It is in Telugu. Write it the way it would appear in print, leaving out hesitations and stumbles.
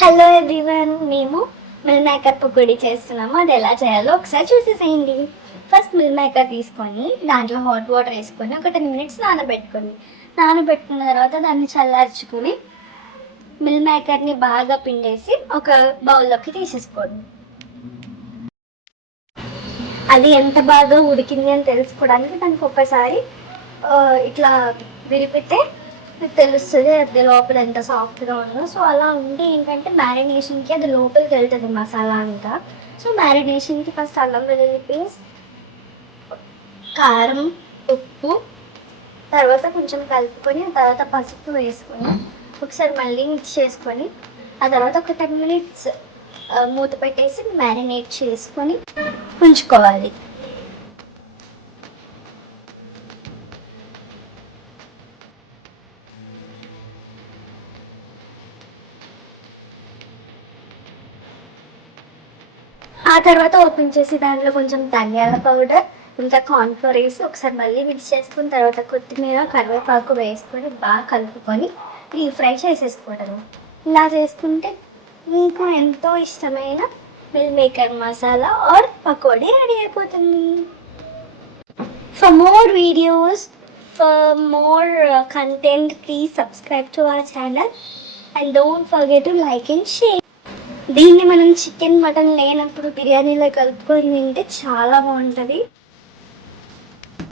హలో ఎవ్రీవన్, మేము మిల్ మేకర్ పకోడీ చేస్తున్నాము. అది ఎలా చేయాలో ఒకసారి చూసేసేయండి. ఫస్ట్ మిల్ మేకర్ తీసుకొని దాంట్లో హాట్ వాటర్ వేసుకొని ఒక 10 మినిట్స్ నానబెట్టుకున్న తర్వాత దాన్ని చల్లార్చుకొని మిల్ మేకర్ని బాగా పిండేసి ఒక బౌల్లోకి తీసేసుకోండి. అది ఎంత బాగా ఉడికింది అని తెలుసుకోవడానికి దానికి ఒకసారి ఇట్లా విరిపితే తెలుస్తుంది అది లోపల ఎంత సాఫ్ట్గా ఉందో. సో అలా ఉంటే ఏంటంటే మ్యారినేషన్కి అది లోపలికి వెళ్తుంది మసాలా అంతా. సో మ్యారినేషన్కి ఫస్ట్ అల్లం వెల్లుల్లి పేస్ట్, కారం, ఉప్పు, తర్వాత కొంచెం కలుపుకొని ఆ తర్వాత పసుపు వేసుకొని ఒకసారి మళ్ళీ మిక్స్ చేసుకొని ఆ తర్వాత ఒక 10 మినిట్స్ మూత పెట్టేసి మ్యారినేట్ చేసుకొని ఉంచుకోవాలి. ఆ తర్వాత ఓపెన్ చేసి దాంట్లో కొంచెం ధనియాల పౌడర్ ఇంకా కార్న్ఫ్లోర్ వేసి ఒకసారి మళ్ళీ మిక్స్ చేసుకున్న తర్వాత కొత్తిమీర, కరివేపాకు వేసుకొని బాగా కలుపుకొని డీప్ ఫ్రై చేసేసుకోవడం. ఇలా చేసుకుంటే మీకు ఎంతో ఇష్టమైన meal maker masala or pakodi ready అయిపోతుంది. For more videos, for more content, please subscribe to our channel and don't forget to like and share. దీన్ని మనం చికెన్, మటన్ లేనప్పుడు బిర్యానీలో కలుపుకొని తింటే చాలా బాగుంటుంది.